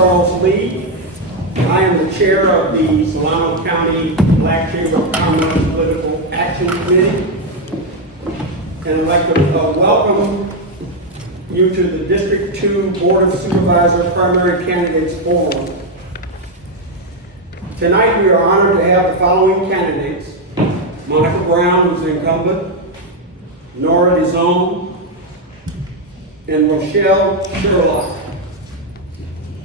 Charles Lee. I am the chair of the Solano County Black Chamber of Commerce Political Action Committee. And I'd like to welcome you to the District 2 Board of Supervisors Primary Candidates Forum. Tonight we are honored to have the following candidates: Monica Brown, who's the incumbent, Nora Dizon, and Rochelle Sherlock.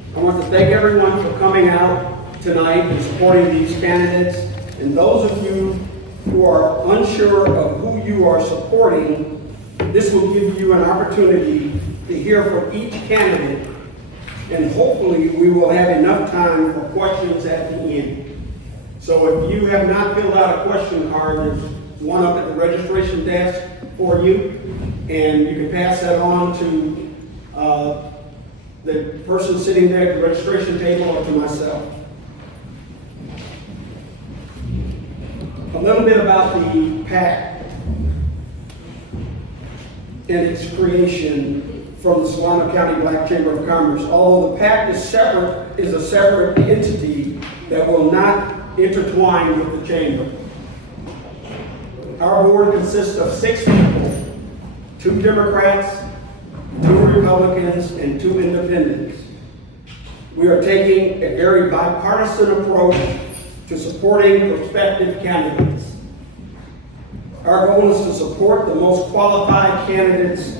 I want to thank everyone for coming out tonight and supporting these candidates. And those of you who are unsure of who you are supporting, this will give you an opportunity to hear from each candidate, and hopefully we will have enough time for questions at the end. So if you have not filled out a question card, there's one up at the registration desk for you, and you can pass that on to the person sitting there at the registration table or to myself. A little bit about the PAC and its creation from the Solano County Black Chamber of Commerce. Although the PAC is a separate entity that will not intertwine with the chamber. Our board consists of 6 people, 2 Democrats, 2 Republicans, and 2 independents. We are taking a very bipartisan approach to supporting prospective candidates. Our goal is to support the most qualified candidates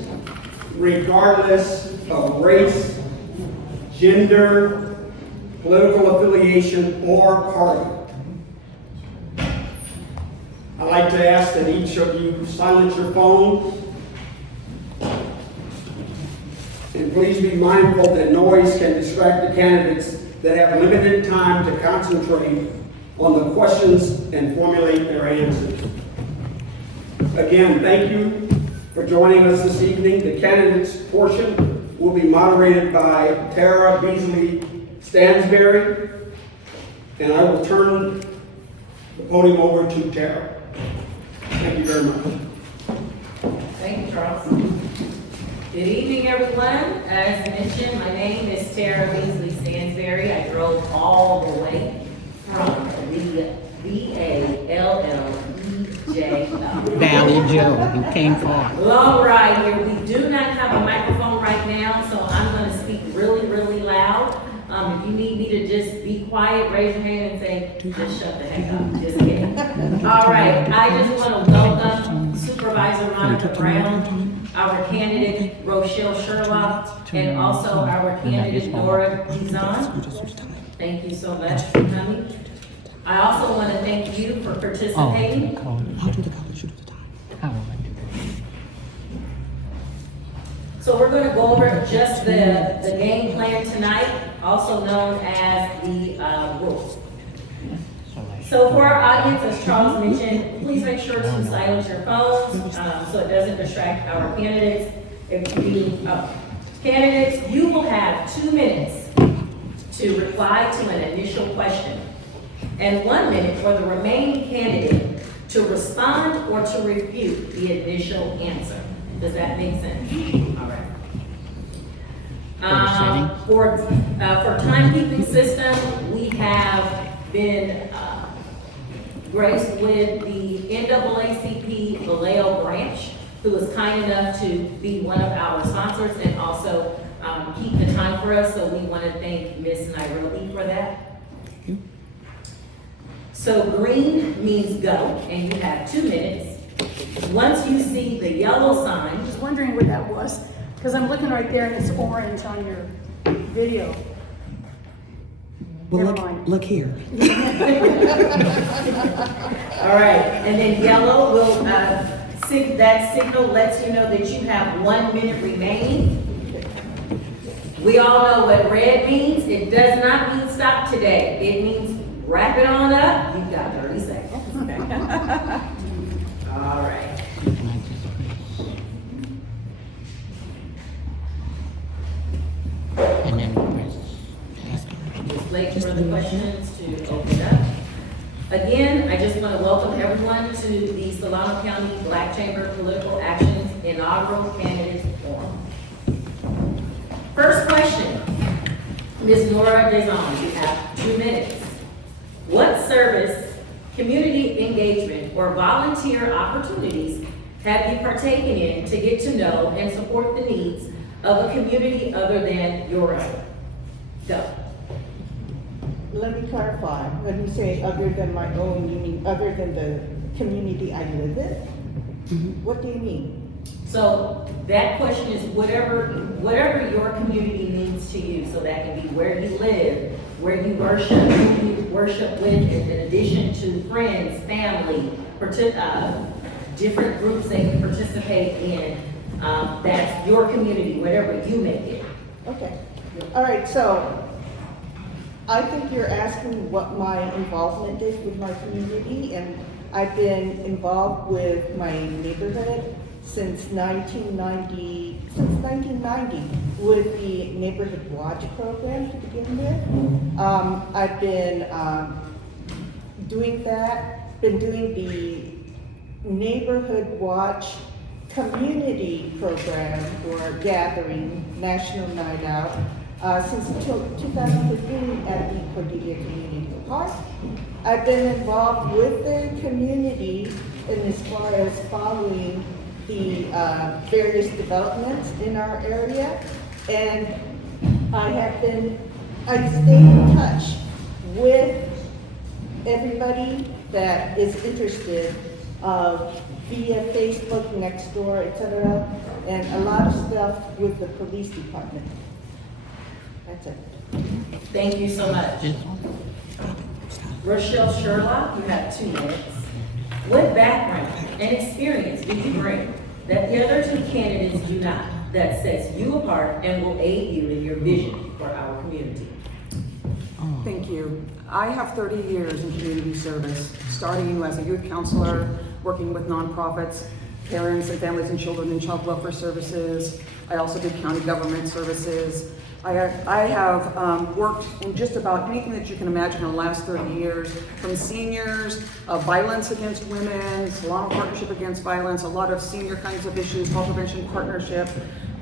regardless of race, gender, political affiliation, or party. I'd like to ask that each of you silence your phones. And please be mindful that noise can distract the candidates that have limited time to concentrate on the questions and formulate their answers. Again, thank you for joining us this evening. The candidates portion will be moderated by Tara Beasley Stansberry, and I will turn the podium over to Tara. Thank you very much. Thank you, Charles. Good evening, everyone. As mentioned, my name is Tara Beasley Stansberry. I drove all the way from the Valley Joe, you came far. long ride here. We do not have a microphone right now, so I'm going to speak really, really loud. If you need me to just be quiet, raise your hand and say, just shut the heck up. Just kidding. All right. I just want to welcome Supervisor Monica Brown, our candidate Rochelle Sherlock, and also our candidate Nora Dizon. Thank you so much for coming. I also want to thank you for participating. So we're going to go over just the game plan tonight, also known as the rules. So for our audience, as Charles mentioned, please make sure to silence your phones so it doesn't distract our candidates. Candidates, you will have 2 minutes to reply to an initial question, and 1 minute for the remaining candidate to respond or to refute the initial answer. Does that make sense? All right. For timekeeping system, we have been graced with the NAACP Vallejo branch, who is kind enough to be one of our sponsors and also keep the time for us. So we want to thank Ms. Nairobi for that. So green means go, and you have 2 minutes. Once you see the yellow sign, I was wondering what that was, because I'm looking right there and it's orange on your video. Well, Never mind. look here. all right, and then yellow will, that signal lets you know that you have 1 minute remaining. We all know what red means. It does not mean stop today. It means wrap it on up. You've got 30 seconds. All right. And then press. Just wait for the questions to open up. Again, I just want to welcome everyone to the Solano County Black Chamber Political Action's inaugural Candidates Forum. First question. Ms. Nora Dizon, you have 2 minutes. What service, community engagement, or volunteer opportunities have you partaken in to get to know and support the needs of a community other than your own? Go. Let me clarify. When you say other than my own, you mean other than the community I live in? What do you mean? So that question is whatever your community means to you. So that can be where you live, where you worship, who you worship with, in addition to friends, family, different groups that you participate in. That's your community, whatever you make it. Okay. All right, so I think you're asking what my involvement is with my community, and I've been involved with my neighborhood since 1990 with the Neighborhood Watch program to begin with. I've been doing that, been doing the Neighborhood Watch community program or gathering, National Night Out, since 2015 at the Cordelia Community Park. I've been involved with the community in as far as following the various developments in our area, and I stay in touch with everybody that is interested via Facebook, Nextdoor, etc., and a lot of stuff with the police department. That's it. Thank you so much. Rochelle Sherlock, you have 2 minutes. What background and experience do you bring that the other 2 candidates do not, that sets you apart and will aid you in your vision for our community? Thank you. I have 30 years in community service, starting as a youth counselor, working with nonprofits, parents and families and children in child welfare services. I also did county government services. I have worked in just about anything that you can imagine in the last 30 years, from seniors, violence against women, Solano Partnership Against Violence, a lot of senior kinds of issues, fall prevention partnership.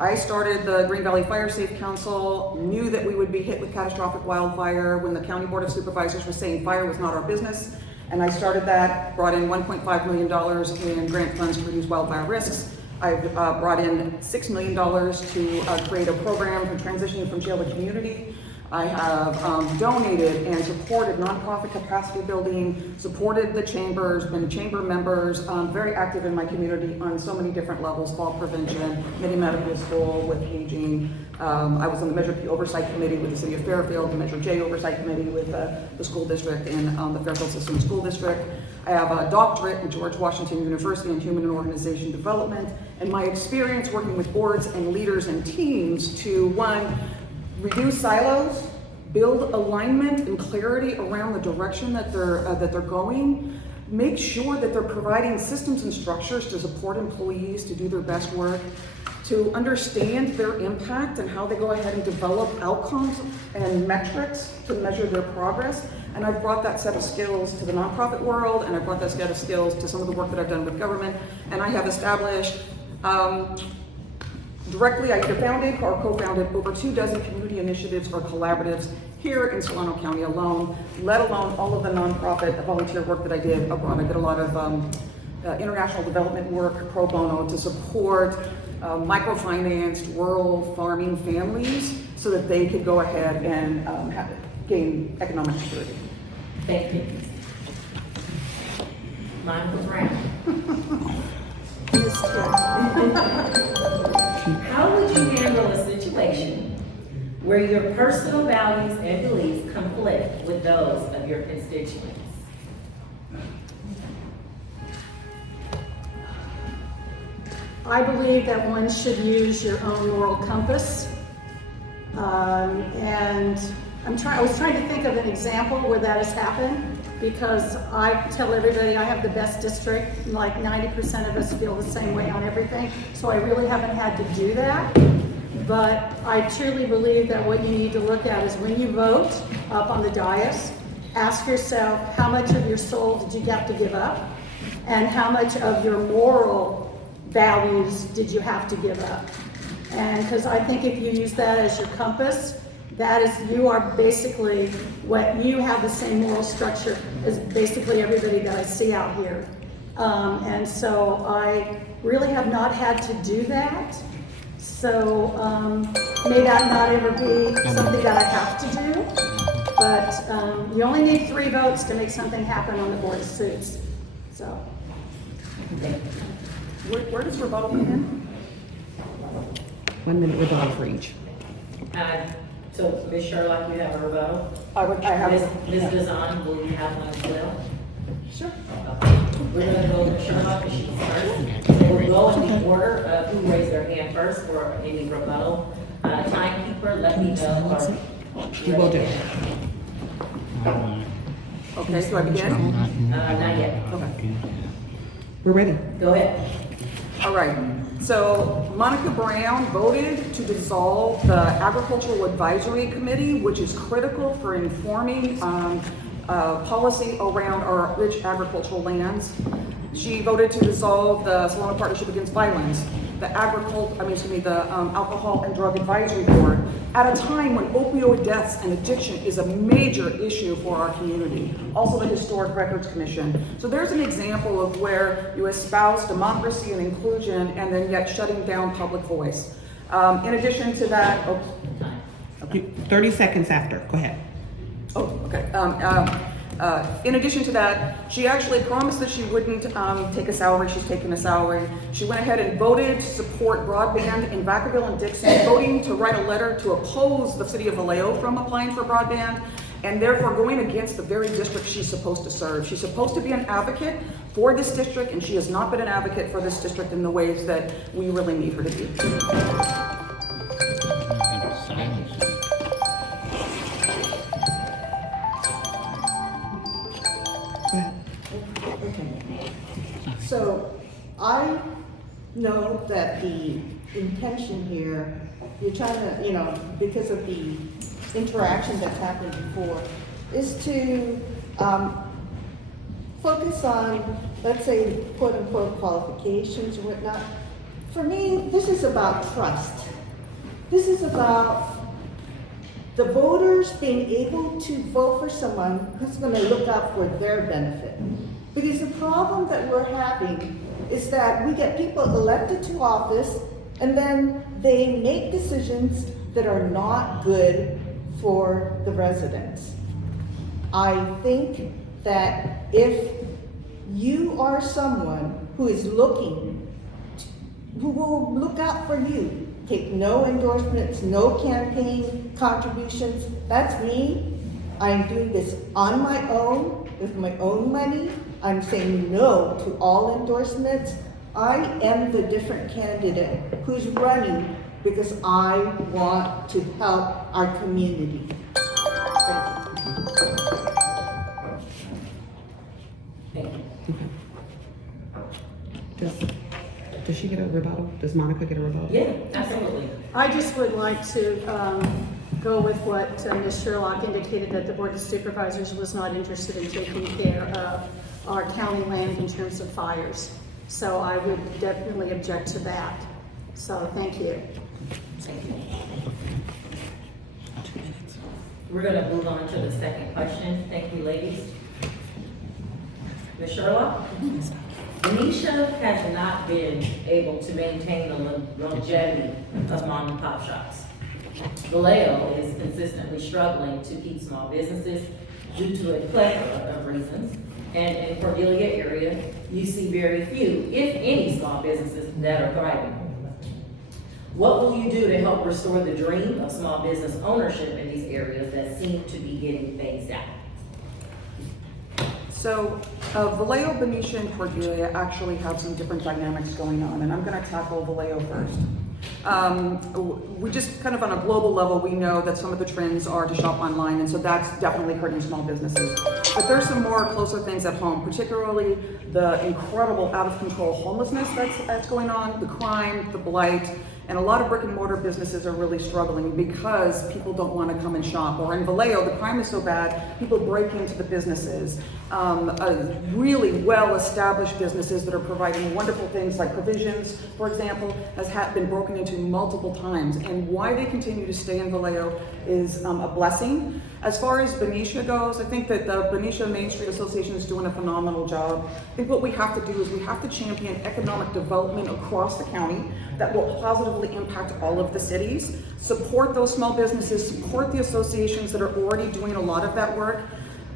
I started the Green Valley Fire Safe Council, knew that we would be hit with catastrophic wildfire when the County Board of Supervisors was saying fire was not our business. And I started that, brought in $1.5 million in grant funds to reduce wildfire risks. I've brought in $6 million to create a program for transitioning from jail to community. I have donated and supported nonprofit capacity building, supported the chambers, been chamber members, very active in my community on so many different levels, fall prevention, mini medical school with aging. I was on the Measure P Oversight Committee with the City of Fairfield, the Measure J Oversight Committee with the school district and the Fairfield System School District. I have a doctorate at George Washington University in Human and Organization Development, and my experience working with boards and leaders and teams to, 1, reduce silos, build alignment and clarity around the direction that they're going, make sure that they're providing systems and structures to support employees to do their best work, to understand their impact and how they go ahead and develop outcomes and metrics to measure their progress. And I've brought that set of skills to the nonprofit world, and I've brought that set of skills to some of the work that I've done with government, and I have established directly, I either founded or co-founded over 24 community initiatives or collaboratives here in Solano County alone, let alone all of the nonprofit volunteer work that I did abroad. I did a lot of international development work pro bono to support microfinanced rural farming families so that they could go ahead and gain economic security. Thank you. Michael Brown. How would you handle a situation where your personal values and beliefs conflict with those of your constituents? I believe that one should use your own moral compass. And I was trying to think of an example where that has happened, because I tell everybody I have the best district, like 90% of us feel the same way on everything, so I really haven't had to do that. But I truly believe that what you need to look at is when you vote up on the dais, ask yourself how much of your soul did you have to give up, and how much of your moral values did you have to give up. And because I think if you use that as your compass, That is, you are basically, what you have the same moral structure as basically everybody that I see out here. And so I really have not had to do that. So may that not ever be something that I have to do. But you only need 3 votes to make something happen on the Board of Suits. So. Where does rebuttal come in? 1 minute rebuttal for each. So Ms. Sherlock, you have a rebuttal? I have. Ms. Dizon, will you have one as well? Sure. We're gonna go with Sherlock, because she's first. So we'll go in the order of who raised their hand first for any rebuttal. Timekeeper, let me know. You will do. Okay, so I begin? Not yet. Okay. We're ready. Go ahead. All right, so Monica Brown voted to dissolve the Agricultural Advisory Committee, which is critical for informing policy around our rich agricultural lands. She voted to dissolve the Solano Partnership Against Violence, the Alcohol and Drug Advisory Board, at a time when opioid deaths and addiction is a major issue for our community. Also the Historic Records Commission. So there's an example of where you espouse democracy and inclusion and then yet shutting down public voice. In addition to that, 30 seconds after. Go ahead. oh, okay. In addition to that, she actually promised that she wouldn't take a salary. She's taken a salary. She went ahead and voted to support broadband in Vacaville and Dixon, voting to write a letter to oppose the city of Vallejo from applying for broadband, and therefore going against the very district she's supposed to serve. She's supposed to be an advocate for this district, and she has not been an advocate for this district in the ways that we really need her to be. So I know that the intention here, you're trying to, because of the interaction that's happened before, is to focus on, let's say, quote unquote qualifications or whatnot. For me, this is about trust. This is about the voters being able to vote for someone who's going to look out for their benefit. Because the problem that we're having is that we get people elected to office and then they make decisions that are not good for the residents. I think that if you are someone who is who will look out for you, take no endorsements, no campaign contributions, that's me. I'm doing this on my own, with my own money. I'm saying no to all endorsements. I am the different candidate who's running because I want to help our community. Thank you. Does she get a rebuttal? Does Monica get a rebuttal? Yeah, absolutely. I just would like to go with what Ms. Sherlock indicated, that the Board of Supervisors was not interested in taking care of our county land in terms of fires. So I would definitely object to that. So thank you. Thank you. We're gonna move on to the second question. Thank you, ladies. Ms. Sherlock? Benicia has not been able to maintain the longevity of mom and pop shops. Vallejo is consistently struggling to keep small businesses due to a plethora of reasons. And in the Cordelia area, you see very few, if any, small businesses that are thriving. What will you do to help restore the dream of small business ownership in these areas that seem to be getting phased out? So Vallejo, Benicia, and Cordelia actually have some different dynamics going on, and I'm going to tackle Vallejo first. We just kind of on a global level, we know that some of the trends are to shop online, and so that's definitely hurting small businesses. But there's some more closer things at home, particularly the incredible out-of-control homelessness that's going on, the crime, the blight, And a lot of brick and mortar businesses are really struggling because people don't want to come and shop. Or in Vallejo, the crime is so bad, people break into the businesses. Really well-established businesses that are providing wonderful things like Provisions, for example, has been broken into multiple times. And why they continue to stay in Vallejo is a blessing. As far as Benicia goes, I think that the Benicia Main Street Association is doing a phenomenal job. I think what we have to do is we have to champion economic development across the county that will positively impact all of the cities, support those small businesses, support the associations that are already doing a lot of that work.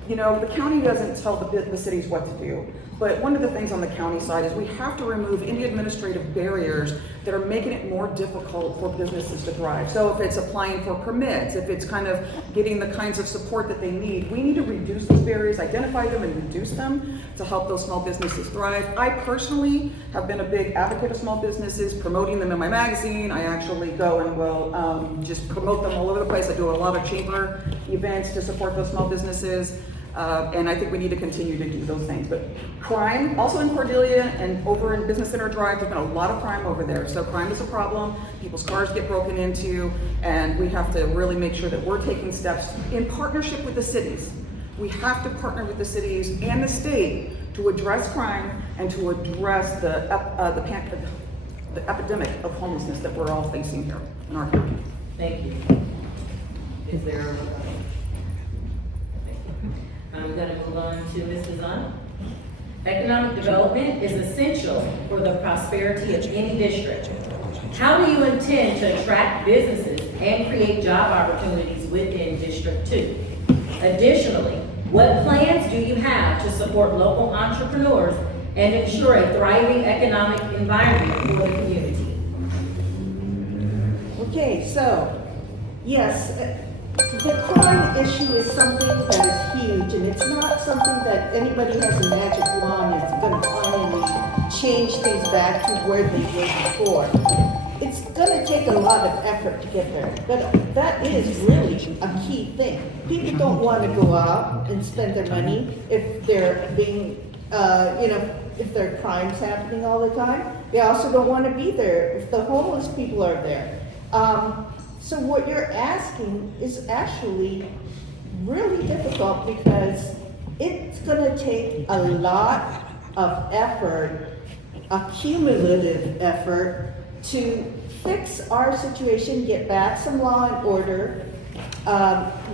You know, the county doesn't tell the cities what to do, but one of the things on the county side is we have to remove any administrative barriers that are making it more difficult for businesses to thrive. So if it's applying for permits, if it's kind of getting the kinds of support that they need, we need to reduce those barriers, identify them and reduce them to help those small businesses thrive. I personally have been a big advocate of small businesses, promoting them in my magazine. I actually go and will just promote them all over the place. I do a lot of chamber events to support those small businesses. And I think we need to continue to do those things. But crime, also in Cordelia and over in Business Center Drive, there's been a lot of crime over there. So crime is a problem. People's cars get broken into, and we have to really make sure that we're taking steps in partnership with the cities. We have to partner with the cities and the state to address crime and to address the epidemic of homelessness that we're all facing here in our county. Thank you. Is there I'm going to move on to Ms. Dizon. Economic development is essential for the prosperity of any district. How do you intend to attract businesses and create job opportunities within District 2? Additionally, what plans do you have to support local entrepreneurs and ensure a thriving economic environment for the community? Okay, so, yes, the crime issue is something that is huge, and it's not something that anybody has a magic wand and is going to finally change things back to where they were before. It's going to take a lot of effort to get there, but that is really a key thing. People don't want to go out and spend their money if they're being, if there are crimes happening all the time. They also don't want to be there if the homeless people are there. So what you're asking is actually really difficult because it's going to take a lot of effort, a cumulative effort, to fix our situation, get back some law and order.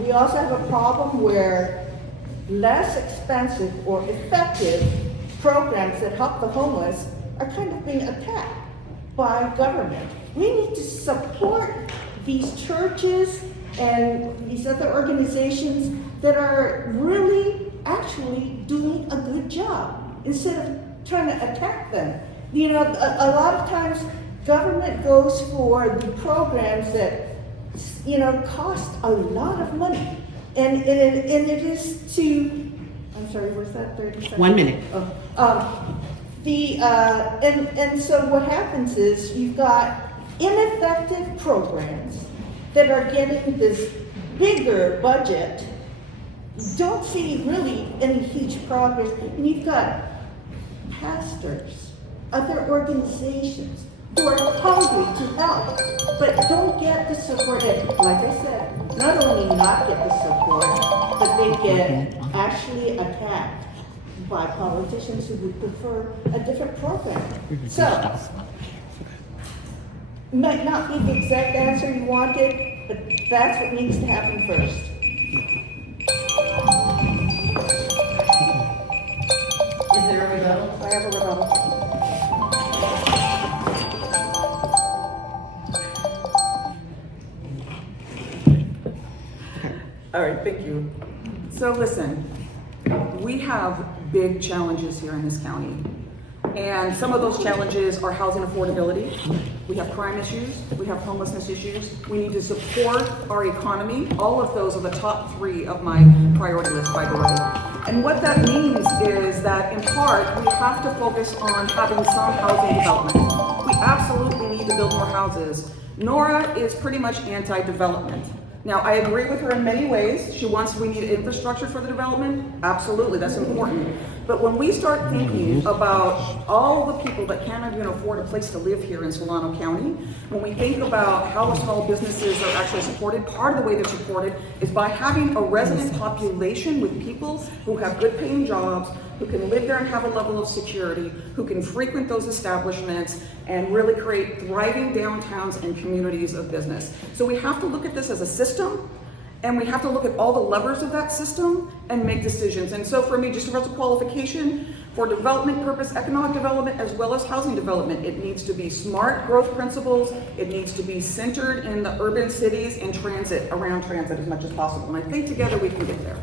We also have a problem where less expensive or effective programs that help the homeless are kind of being attacked by government. We need to support these churches and these other organizations that are really actually doing a good job instead of trying to attack them. You know, a lot of times government goes for the programs that, cost a lot of money. And it is to, I'm sorry, was that 30 seconds? 1 minute. And so what happens is you've got ineffective programs that are getting this bigger budget. You don't see really any huge progress. And you've got pastors, other organizations who are hungry to help, but don't get the support. And like I said, not only not get the support, but they get actually attacked by politicians who would prefer a different program. So, might not be the exact answer you wanted, but that's what needs to happen first. Is there a rebuttal? I have a rebuttal. All right, thank you. So listen, we have big challenges here in this county. And some of those challenges are housing affordability. We have crime issues, we have homelessness issues. We need to support our economy. All of those are the top 3 of my priority list, by the way. And what that means is that in part, we have to focus on having some housing development. We absolutely need to build more houses. Nora is pretty much anti-development. Now, I agree with her in many ways. We need infrastructure for the development. Absolutely, that's important. But when we start thinking about all the people that can't even afford a place to live here in Solano County, when we think about how small businesses are actually supported, part of the way they're supported is by having a resident population with people who have good paying jobs, who can live there and have a level of security, who can frequent those establishments and really create thriving downtowns and communities of business. So we have to look at this as a system, and we have to look at all the levers of that system and make decisions. And so for me, just as a qualification, for development purpose, economic development, as well as housing development, it needs to be smart growth principles. It needs to be centered in the urban cities and around transit as much as possible. And I think together we can get there.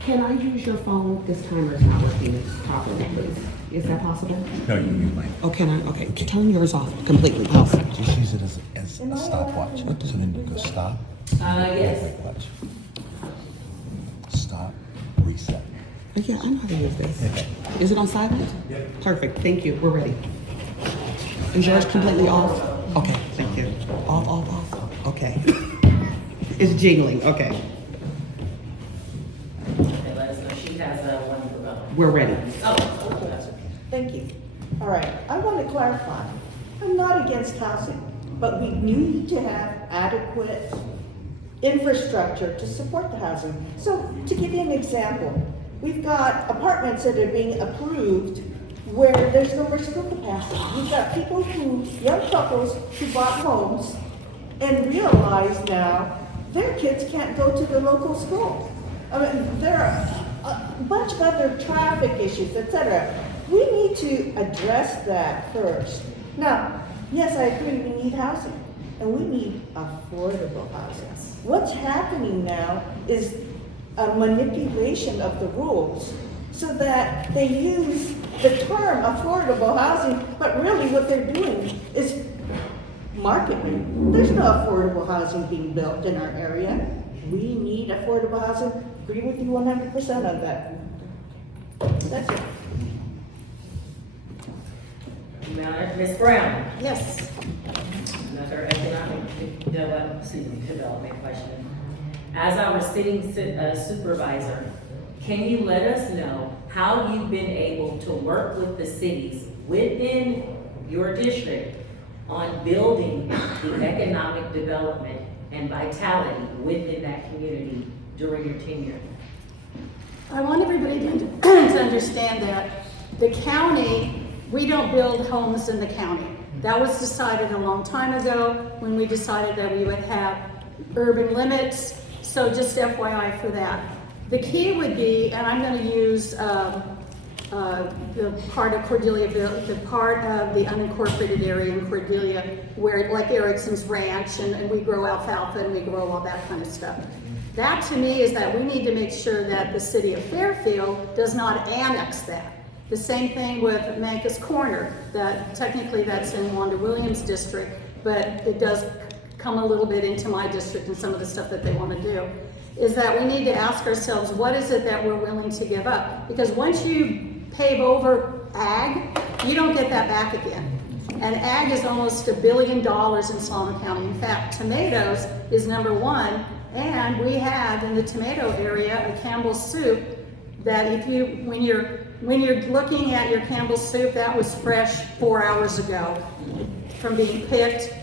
Can I use your phone? This timer's not working properly, please. Is that possible? No, you might. Oh, can I? Okay, turn yours off completely. Just use it as a stopwatch. So then you go stop. Yes. Watch. Stop. Reset. Yeah, I know how to use this. Is it on silent? Yeah. Perfect, thank you, we're ready. Is yours completely off? Okay, thank you. Off. Okay. It's jingling, okay. Okay, let us know. She has one to go. We're ready. Thank you. All right, I want to clarify. I'm not against housing, but we need to have adequate infrastructure to support the housing. So to give you an example, we've got apartments that are being approved where there's no more school capacity. We've got young couples who bought homes and realize now their kids can't go to the local school. I mean, there are a bunch of other traffic issues, etc. We need to address that first. Now, yes, I agree, we need housing, and we need affordable housing. What's happening now is a manipulation of the rules so that they use the term affordable housing, but really what they're doing is marketing. There's no affordable housing being built in our area. We need affordable housing. Agree with you 100% on that. That's it. Now, Ms. Brown. Yes. Another economic development question. As our sitting supervisor, can you let us know how you've been able to work with the cities within your district on building the economic development and vitality within that community during your tenure? I want everybody to understand that the county, we don't build homes in the county. That was decided a long time ago when we decided that we would have urban limits. So just FYI for that. The key would be, and I'm going to use the part of Cordelia, the part of the unincorporated area in Cordelia where, like Erickson's Ranch, and we grow alfalfa and we grow all that kind of stuff. That to me is that we need to make sure that the city of Fairfield does not annex that. The same thing with Mancus Corner, that technically that's in Wanda Williams' district, but it does come a little bit into my district and some of the stuff that they want to do, is that we need to ask ourselves, what is it that we're willing to give up? Because once you pave over ag, you don't get that back again. And ag is almost $1 billion in Solano County. In fact, tomatoes is number one, and we have in the tomato area a Campbell's soup that when you're looking at your Campbell's soup, that was fresh 4 hours ago from being picked,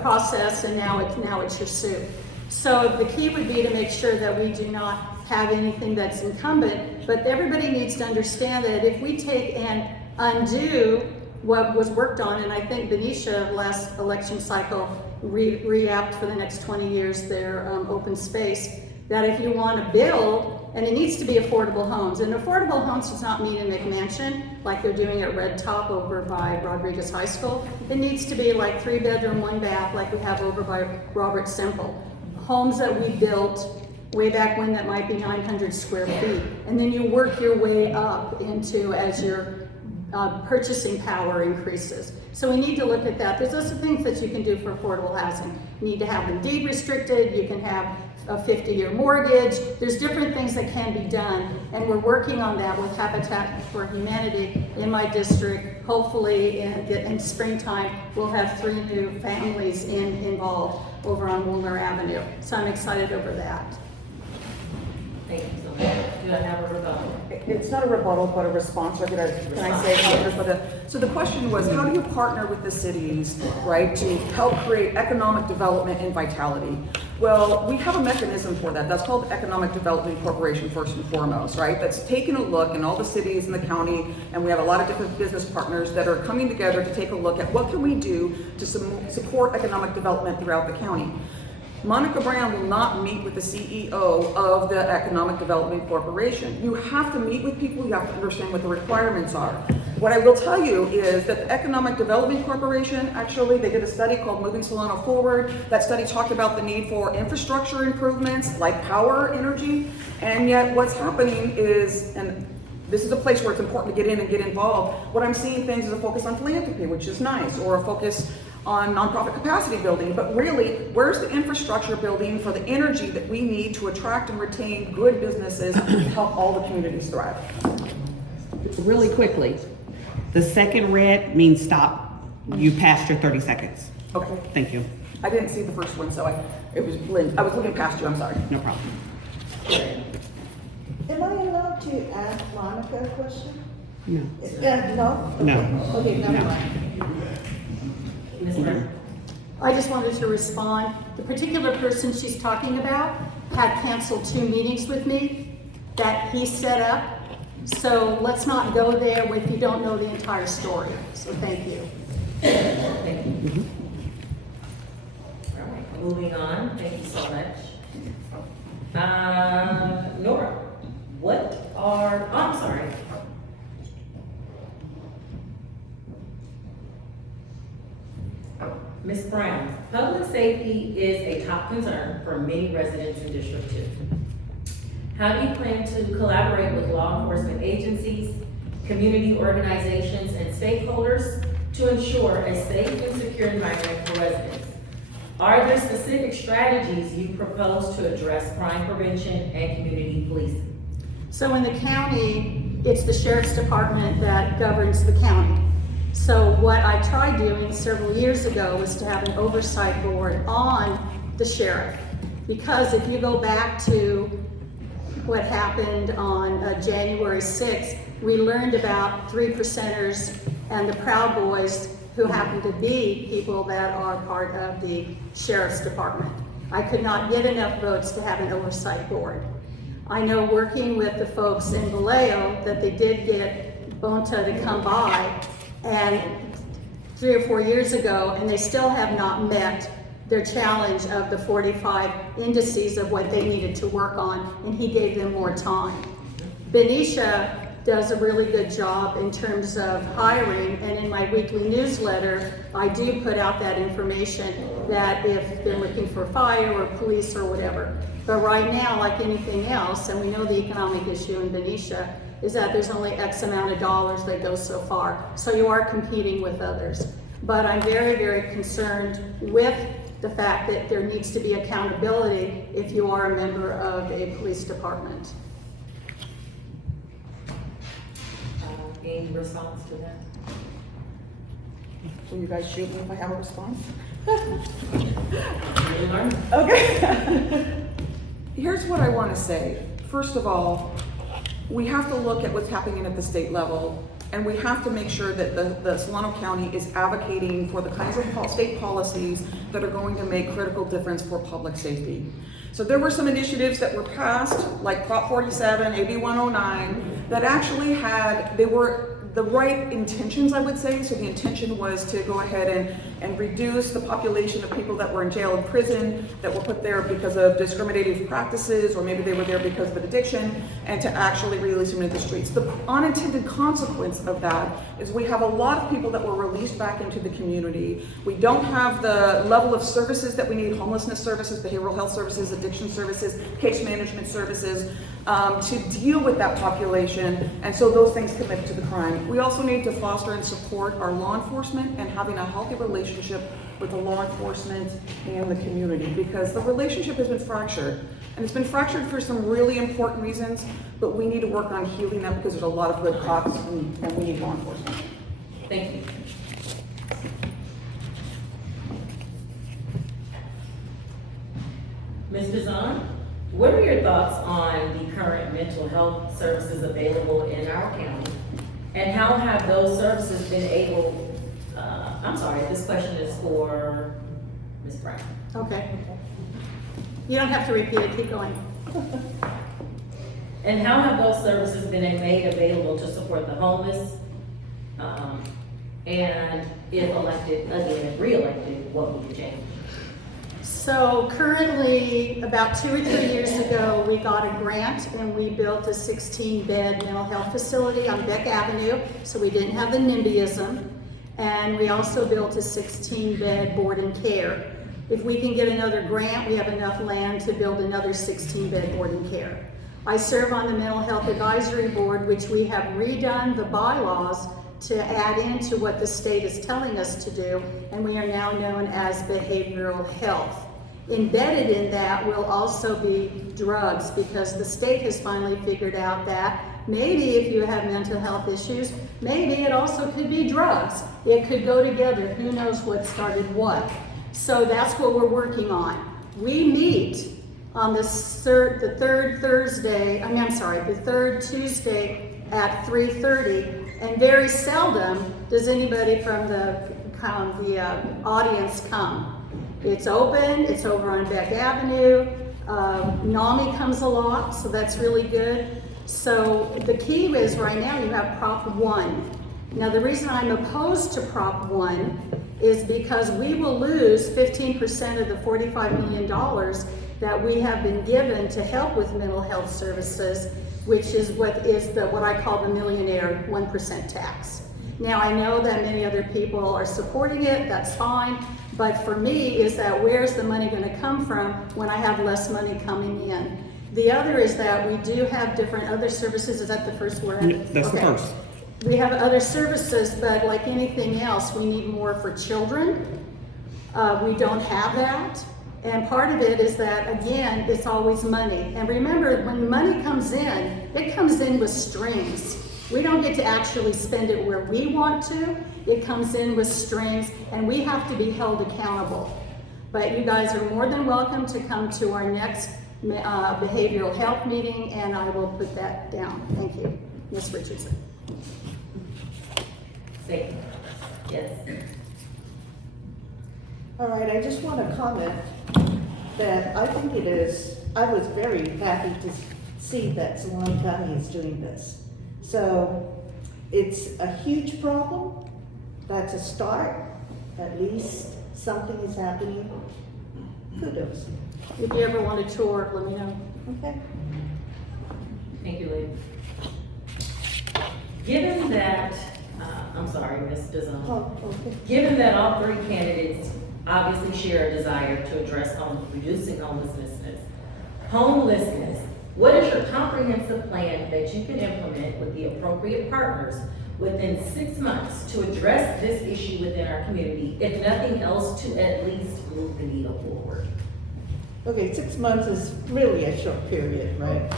processed, and now it's your soup. So the key would be to make sure that we do not have anything that's incumbent, but everybody needs to understand that if we take and undo what was worked on, and I think Benicia last election cycle re-upped for the next 20 years their open space, that if you want to build, and it needs to be affordable homes, and affordable homes does not mean a McMansion like they're doing at Red Top over by Rodriguez High School. It needs to be like 3-bedroom, 1-bath like we have over by Robert Semple. Homes that we built way back when that might be 900 square feet. And then you work your way up into as your purchasing power increases. So we need to look at that. There's also things that you can do for affordable housing. You need to have them deed restricted. You can have a 50-year mortgage. There's different things that can be done. And we're working on that with Habitat for Humanity in my district. Hopefully in springtime, we'll have 3 new families involved. over on Woolner Avenue. So I'm excited over that. Thank you so much. Do I have a rebuttal? It's not a rebuttal, but a response. Can I say something? So the question was, how do you partner with the cities, right, to help create economic development and vitality? Well, we have a mechanism for that. That's called Economic Development Corporation, first and foremost, right? That's taken a look in all the cities in the county, and we have a lot of different business partners that are coming together to take a look at what can we do to support economic development throughout the county. Monica Brown will not meet with the CEO of the Economic Development Corporation. You have to meet with people, you have to understand what the requirements are. What I will tell you is that the Economic Development Corporation, actually, they did a study called Moving Solano Forward. That study talked about the need for infrastructure improvements like power, energy, and yet what's happening is, and this is a place where it's important to get in and get involved, what I'm seeing things is a focus on philanthropy, which is nice, or a focus on nonprofit capacity building, but really, where's the infrastructure building for the energy that we need to attract and retain good businesses to help all the communities thrive? Really quickly, the second red means stop. You passed your 30 seconds. Okay. Thank you. I didn't see the first one, so I was looking past you, I'm sorry. No problem. Am I allowed to ask Monica a question? No. No? No. Okay, never No. mind. Ms. Brown? I just wanted to respond. The particular person she's talking about had canceled 2 meetings with me that he set up. So let's not go there if you don't know the entire story. So thank you. Thank you. All right, moving on. Thank you so much. Nora, I'm sorry. Ms. Brown, public safety is a top concern for many residents in District 2. How do you plan to collaborate with law enforcement agencies, community organizations, and stakeholders to ensure a safe and secure environment for residents? Are there specific strategies you propose to address crime prevention and community policing? So in the county, it's the sheriff's department that governs the county. So what I tried doing several years ago was to have an oversight board on the sheriff. Because if you go back to what happened on January 6th, we learned about 3%ers and the Proud Boys who happen to be people that are part of the sheriff's department. I could not get enough votes to have an oversight board. I know working with the folks in Vallejo that they did get Bonta to come by and 3 or 4 years ago, and they still have not met their challenge of the 45 indices of what they needed to work on, and he gave them more time. Benicia does a really good job in terms of hiring, and in my weekly newsletter, I do put out that information that if they're looking for fire or police or whatever. But right now, like anything else, and we know the economic issue in Benicia, is that there's only X amount of dollars that goes so far. So you are competing with others. But I'm very, very concerned with the fact that there needs to be accountability if you are a member of a police department. Any response to that? Will you guys shoot me if I have a response? You learn. Okay. Here's what I want to say. First of all, we have to look at what's happening at the state level, and we have to make sure that the Solano County is advocating for the kinds of state policies that are going to make critical difference for public safety. So there were some initiatives that were passed, like Prop 47, AB 109, that actually they were the right intentions, I would say. So the intention was to go ahead and reduce the population of people that were in jail and prison, that were put there because of discriminative practices, or maybe they were there because of an addiction, and to actually release them into the streets. The unintended consequence of that is we have a lot of people that were released back into the community. We don't have the level of services that we need: homelessness services, behavioral health services, addiction services, case management services, to deal with that population, and so those things commit to the crime. We also need to foster and support our law enforcement and having a healthy relationship with the law enforcement and the community, because the relationship has been fractured, and it's been fractured for some really important reasons, but we need to work on healing that, because there's a lot of good cops and we need law enforcement. Thank you. Ms. Dizon, what are your thoughts on the current mental health services available in our county? And how have those services been able, this question is for Ms. Brown. Okay. You don't have to repeat it, keep going. And how have those services been made available to support the homeless? And if elected, again, re-elected, what would you change? So currently, about 2 or 3 years ago, we got a grant and we built a 16-bed mental health facility on Beck Avenue, so we didn't have the NIMBYism. And we also built a 16-bed board and care. If we can get another grant, we have enough land to build another 16-bed board and care. I serve on the Mental Health Advisory Board, which we have redone the bylaws to add into what the state is telling us to do, and we are now known as behavioral health. Embedded in that will also be drugs, because the state has finally figured out that maybe if you have mental health issues, maybe it also could be drugs. It could go together. Who knows what started what? So that's what we're working on. We meet on the third Tuesday at 3:30, and very seldom does anybody from the audience come. It's open, it's over on Beck Avenue. NAMI comes a lot, so that's really good. So the key is right now you have Prop 1. Now the reason I'm opposed to Prop 1 is because we will lose 15% of the $45 million that we have been given to help with mental health services, which is what I call the millionaire 1% tax. Now I know that many other people are supporting it, that's fine, but for me is that where's the money gonna come from when I have less money coming in? The other is that we do have different other services. Is that the first word? That's the first. We have other services, but like anything else, we need more for children. We don't have that. And part of it is that, again, it's always money. And remember, when money comes in, it comes in with strings. We don't get to actually spend it where we want to. It comes in with strings, and we have to be held accountable. But you guys are more than welcome to come to our next behavioral health meeting, and I will put that down. Thank you. Ms. Richardson. Say, yes. All right, I just want to comment that I was very happy to see that Salon County is doing this. So it's a huge problem. That's a start. At least something is happening. Kudos. If you ever want a tour, let me know. Okay. Thank you, lady. Given that, Ms. Dizon. Oh, okay. Given that all three candidates obviously share a desire to address reducing homelessness, what is your comprehensive plan that you can implement with the appropriate partners within 6 months to address this issue within our community, if nothing else, to at least move the needle forward? Okay, 6 months is really a short period, right?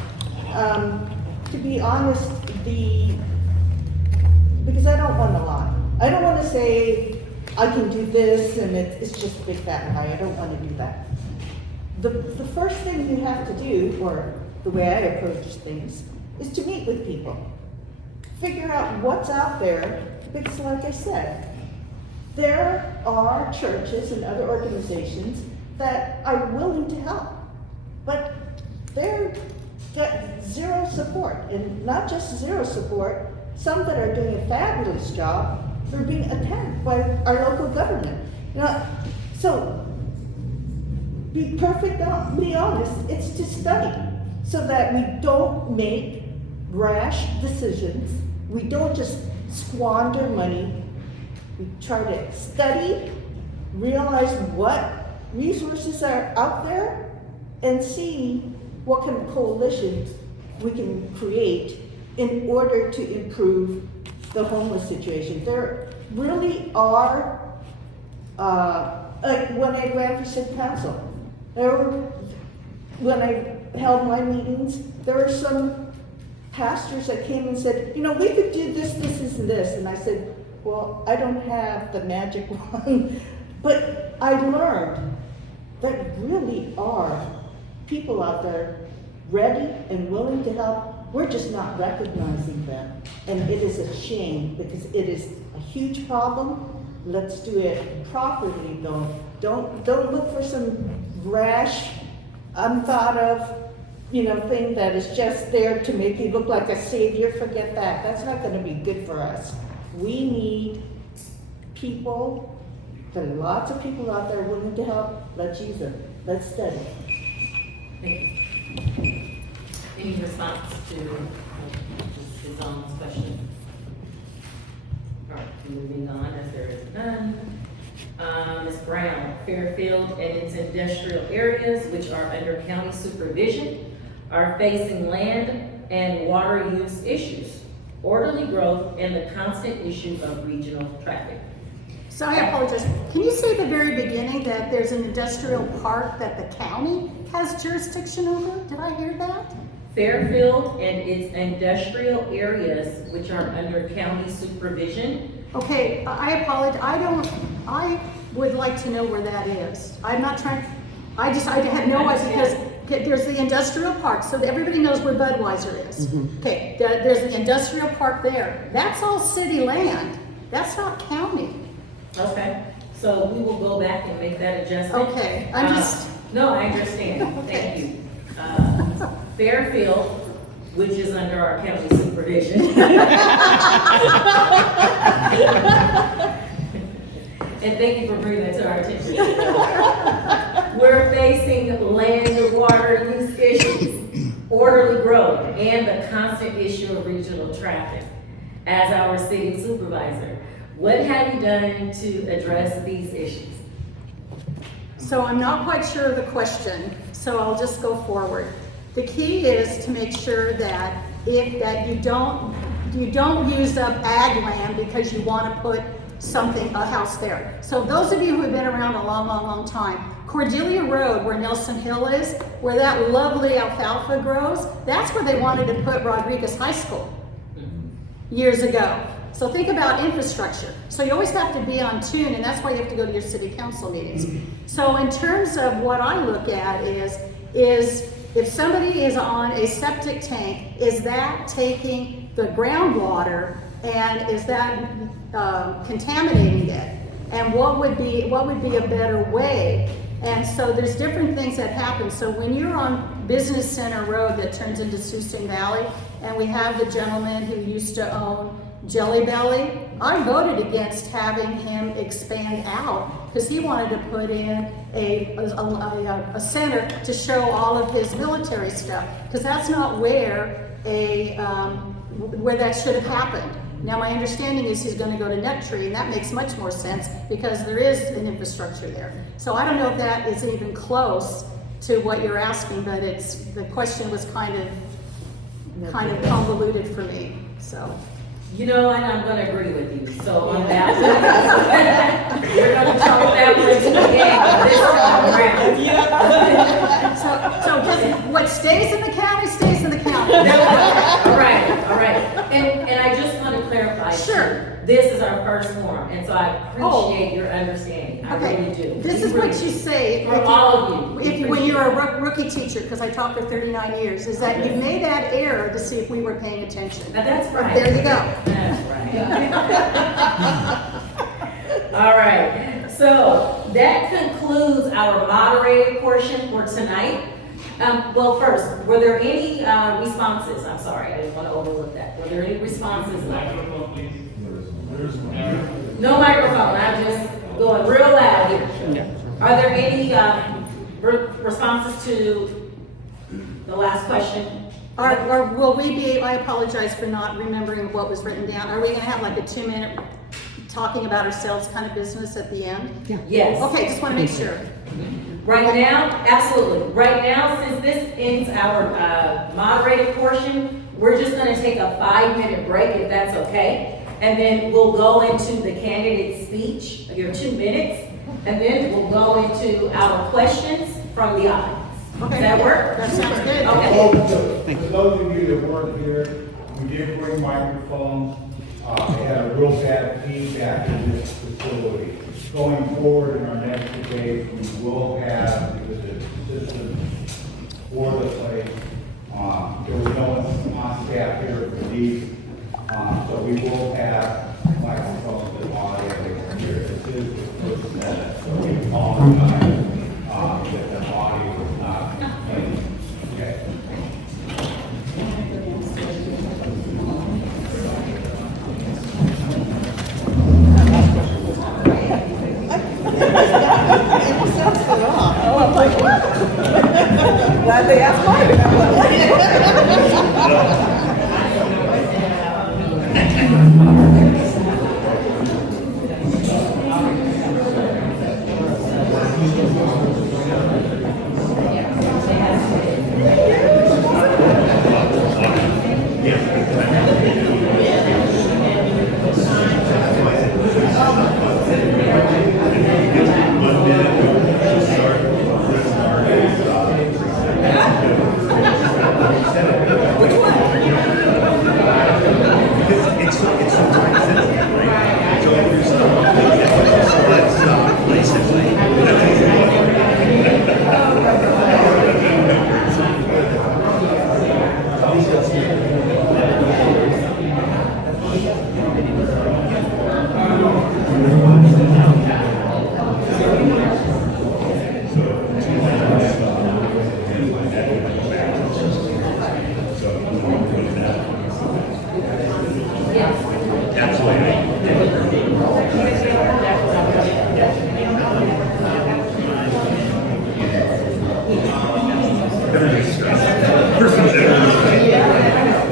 To be honest, because I don't want to lie. I don't want to say I can do this and it's just a big fat lie. I don't want to do that. The first thing you have to do, or the way I approach things, is to meet with people. Figure out what's out there, because like I said, there are churches and other organizations that are willing to help, but they're got zero support, and not just zero support, some that are doing a fabulous job, they're being attacked by our local government. So be perfectly honest, it's to study so that we don't make rash decisions. We don't just squander money. We try to study, realize what resources are out there, and see what kind of coalitions we can create in order to improve the homeless situation. There really are, like when I ran for city council, when I held my meetings, there were some pastors that came and said, we could do this, and this. And I said, well, I don't have the magic wand. But I learned that really are people out there ready and willing to help. We're just not recognizing them. And it is a shame because it is a huge problem. Let's do it properly though. Don't look for some rash, unthought of, thing that is just there to make you look like a savior. Forget that. That's not going to be good for us. We need people. There are lots of people out there willing to help. Let's use them. Let's study. Thank you. Any response to Ms. Dizon's question? All right, moving on, as there is none. Ms. Brown, Fairfield and its industrial areas, which are under county supervision, are facing land and water use issues, orderly growth, and the constant issue of regional traffic. So I apologize. Can you say at the very beginning that there's an industrial park that the county has jurisdiction over? Did I hear that? Fairfield and its industrial areas, which are under county supervision. Okay, I apologize. I would like to know where that is. I'm not trying, I had no idea because there's the industrial park, so everybody knows where Budweiser is. Okay, there's the industrial park there. That's all city land. That's not county. Okay, so we will go back and make that adjustment. Okay, I'm just. No, I understand. Okay. Thank you. Fairfield, which is under our county supervision. And thank you for bringing that to our attention. We're facing land and water use issues, orderly growth, and the constant issue of regional traffic. As our city supervisor, what have you done to address these issues? So I'm not quite sure of the question, so I'll just go forward. The key is to make sure that you don't use up ag land because you want to put a house there. So those of you who have been around a long time, Cordelia Road, where Nelson Hill is, where that lovely alfalfa grows, that's where they wanted to put Rodriguez High School years ago. So think about infrastructure. So you always have to be on tune, and that's why you have to go to your city council meetings. So in terms of what I look at is if somebody is on a septic tank, is that taking the groundwater and is that contaminating it? And what would be a better way? And so there's different things that happen. So when you're on Business Center Road that turns into Sioux Valley, and we have the gentleman who used to own Jelly Belly, I voted against having him expand out because he wanted to put in a center to show all of his military stuff, because that's not where that should have happened. Now my understanding is he's going to go to Nuttree, and that makes much more sense because there is an infrastructure there. So I don't know if that is even close to what you're asking, but the question was kind of convoluted for me. So. You know, and I'm going to agree with you. So on that one, we're going to talk that one again this time around. So just what stays in the county stays in the county. All right. And I just want to clarify. Sure. This is our first forum, and so I appreciate your understanding. I really do. This is what you say For all of you. when you're a rookie teacher, because I taught for 39 years, is that you made that error to see if we were paying attention. Now that's right. There you go. That's right. All right. So that concludes our moderated portion for tonight. Well, first, were there any responses? I'm sorry, I didn't want to overlook that. Were there any responses? No microphone. I'm just going real loud here. Are there any responses to the last question? Or will we be, I apologize for not remembering what was written down. Are we going to have like a 2-minute talking about ourselves kind of business at the end? Yeah. Yes. Okay, just want to make sure. Right now, absolutely. Right now, since this ends our moderated portion, we're just going to take a 5-minute break, if that's okay. And then we'll go into the candidate speech, your 2 minutes, and then we'll go into our questions from the audience. Okay. Does that work? That sounds good. Okay. For those of you that weren't here, we did bring microphones. We had a real bad feedback in this facility. Going forward in our next debate, we will have, because the system for the place. There was no one on staff here for these, so we will have microphones and audio here. This is the first minute, so we apologize that the audio is not playing. Okay. Glad they asked mine.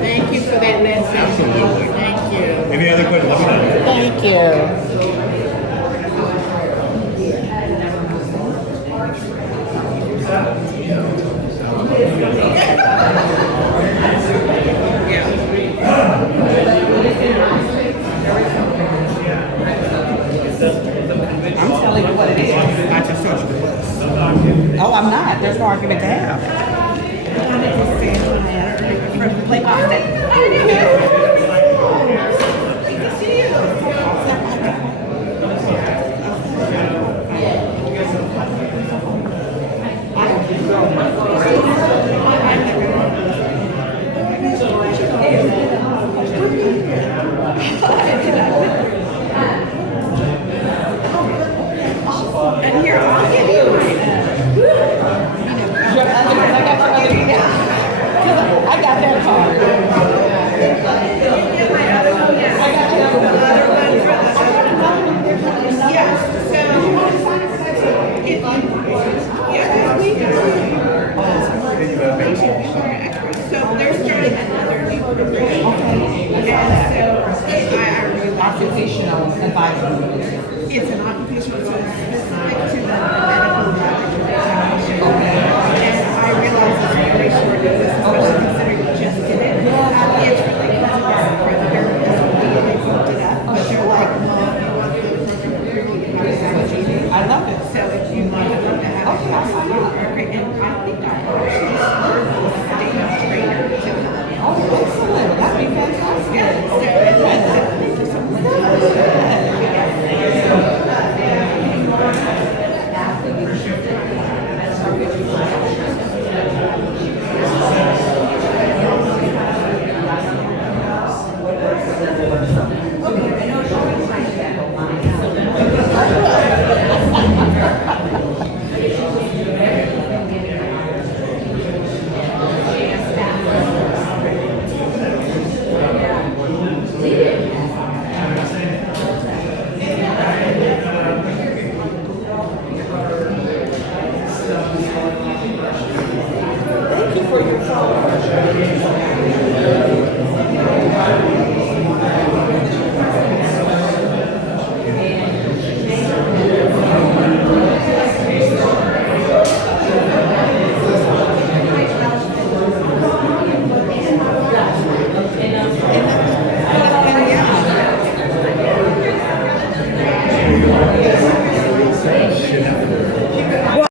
Thank you for that message. Absolutely. Thank you. Any other questions? Thank you. I'm telling you what it is. I just told you the list. Oh, I'm not. There's no argument to have. Play Boston. And here, I'll give you mine. I got that card. So they're starting another new program. And so Occupational advisor. it's an occupational, so it's specific to the